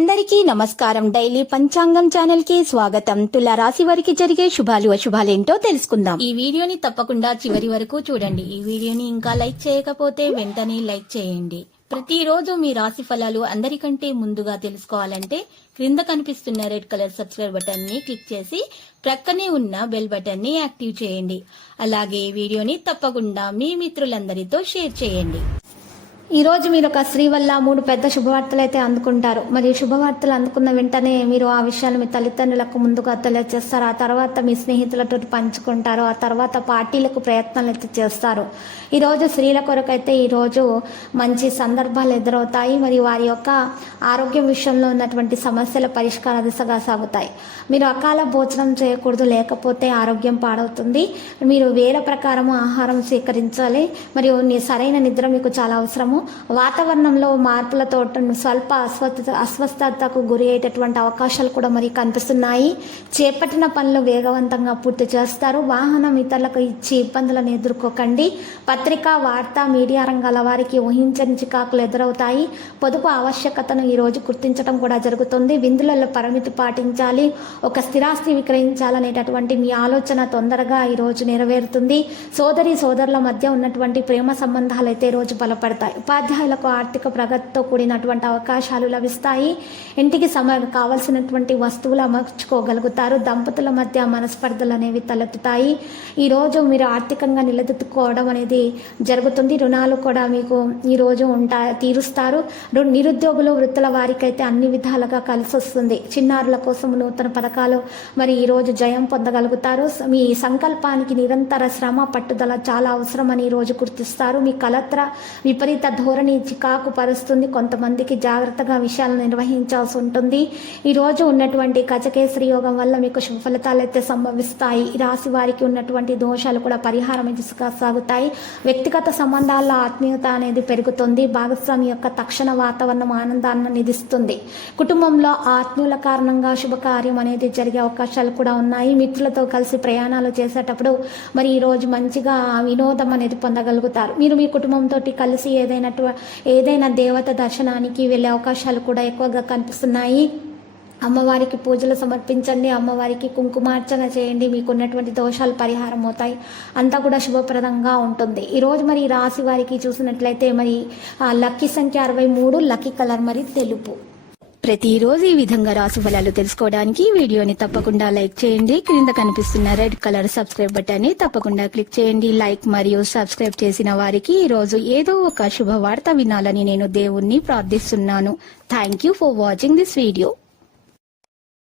అందరికీ నమస్కారం. డైలీ పంచాంగం ఛానల్ కి స్వాగతం. తుల రాశి వారికి జరిగే శుభాలు అశుభాలేంటో తెలుసుకుందాం. ఈ వీడియోని తప్పకుండా చివరి వరకు చూడండి. ఈ వీడియోని ఇంకా లైక్ చేయకపోతే వెంటనే లైక్ చేయండి. ప్రతిరోజు మీ రాశి ఫలాలు అందరికంటే ముందుగా తెలుసుకోవాలంటే క్రింద కనిపిస్తున్న రెడ్ కలర్ సబ్స్క్రైబ్ బటన్ ని క్లిక్ చేసి ప్రక్కనే ఉన్న బెల్ బటన్ ని యాక్టివ్ చేయండి. అలాగే వీడియోని తప్పకుండా మీ మిత్రులందరితో షేర్ చేయండి. ఈ రోజు మీరు ఒక స్త్రీ వల్ల 3 పెద్ద శుభవార్తలు అయితే అందుకుంటారు. మరియు శుభవార్తలు అందుకున్న వెంటనే మీరు ఆ విషయాలు మీ తల్లిదండ్రులకు ముందుగా తెలియజేస్తారు. ఆ తర్వాత మీ స్నేహితులతో పంచుకుంటారు. ఆ తర్వాత పార్టీలకు ప్రయత్నాలు అయితే చేస్తారు. ఈ రోజు స్త్రీల కొరకైతే ఈ రోజు మంచి సందర్భాలు ఎదురవుతాయి. మరియు వారి యొక్క ఆరోగ్యం విషయంలో ఉన్నటువంటి సమస్యల పరిష్కార దిశగా సాగుతాయి. మీరు అకాల భోజనం చేయకూడదు, లేకపోతే ఆరోగ్యం పాడవుతుంది. మీరు వేరే ప్రకారము ఆహారం స్వీకరించాలి. మరియు సరైన నిద్ర మీకు చాలా అవసరము. వాతావరణంలో మార్పులతో స్వల్ప అస్వస్థతకు గురి అయ్యేటటువంటి అవకాశాలు కూడా మరి కనిపిస్తున్నాయి. చేపట్టిన పనులు వేగవంతంగా పూర్తి చేస్తారు. వాహనం ఇతరులకు ఇచ్చి ఇబ్బందులను ఎదుర్కోకండి. పత్రికా, వార్తా, మీడియా రంగాల వారికి ఊహించని చికాకులు ఎదురవుతాయి. పొదుపు ఆవశ్యకతను ఈ రోజు గుర్తించడం కూడా జరుగుతుంది. విందులలో పరిమితి పాటించాలి. ఒక స్థిరాస్తి విక్రయించాలనేటటువంటి మీ ఆలోచన తొందరగా ఈ రోజు నెరవేరుతుంది. సోదరుల మధ్య ఉన్నటువంటి ప్రేమ సంబంధాలు అయితే రోజు బలపడతాయి. ఉపాధ్యాయులకు ఆర్థిక ప్రగతితో కూడినటువంటి అవకాశాలు లభిస్తాయి. ఇంటికి కావలసినటువంటి వస్తువులు అమర్చుకోగలుగుతారు. దంపతుల మధ్య మనస్పర్ధలు అనేవి తలెత్తుతాయి. ఈరోజు మీరు ఆర్థికంగా నిలదొక్కుకోవడం అనేది జరుగుతుంది. రుణాలు కూడా మీకు ఈరోజు తీరుస్తారు. నిరుద్యోగులు, వృత్తుల వారికైతే అన్ని విధాలుగా కలిసి వస్తుంది. చిన్నారుల కోసం నూతన పథకాలు మరి ఈరోజు జయం పొందగలుగుతారు. మీ సంకల్పానికి నిరంతర శ్రమ, పట్టుదల చాలా అవసరమని ఈరోజు గుర్తిస్తారు. మీ కలత్ర విపరీత ధోరణి చికాకు పరుస్తుంది. కొంతమందికి జాగ్రత్తగా విషయాలను నిర్వహించాల్సి ఉంటుంది. ఈ రోజు ఉన్నటువంటి గజకేసరి యోగం వల్ల మీకు శుభ ఫలితాలు అయితే సంభవిస్తాయి. ఈ రాశి వారికి ఉన్నటువంటి దోషాలు కూడా పరిహారం దిశగా సాగుతాయి. వ్యక్తిగత సంబంధాల్లో ఆత్మీయత అనేది పెరుగుతుంది. భాగస్వామి యొక్క తక్షణ వాతావరణం ఆనందాన్ని నిధిస్తుంది. కుటుంబంలో ఆత్మీయుల కారణంగా శుభకార్యం అనేది జరిగే అవకాశాలు కూడా ఉన్నాయి. మిత్రులతో కలిసి ప్రయాణాలు చేసేటప్పుడు మరి ఈ రోజు మంచిగా వినోదం అనేది పొందగలుగుతారు. మీరు మీ కుటుంబంతో కలిసి ఏదైనా దేవత దర్శనానికి వెళ్ళే అవకాశాలు కూడా ఎక్కువగా కనిపిస్తున్నాయి. అమ్మవారికి పూజలు సమర్పించండి. అమ్మవారికి కుంకుమార్చన చేయండి. మీకు ఉన్నటువంటి దోషాలు పరిహారం అవుతాయి. అంతా కూడా శుభప్రదంగా ఉంటుంది. ఈరోజు మరి రాశి వారికి చూసినట్లయితే మరి లక్కీ సంఖ్య 63, లక్కీ కలర్ మరి తెలుపు. ప్రతిరోజు ఈ విధంగా రాశి ఫలాలు తెలుసుకోవడానికి వీడియోని తప్పకుండా లైక్ చేయండి. క్రింద కనిపిస్తున్న రెడ్ కలర్ సబ్స్క్రైబ్ బటన్ ని తప్పకుండా క్లిక్ చేయండి. లైక్ మరియు సబ్స్క్రైబ్ చేసిన వారికి ఈ రోజు ఏదో ఒక శుభవార్త వినాలని నేను దేవుణ్ణి ప్రార్థిస్తున్నాను. Thank you for watching this video.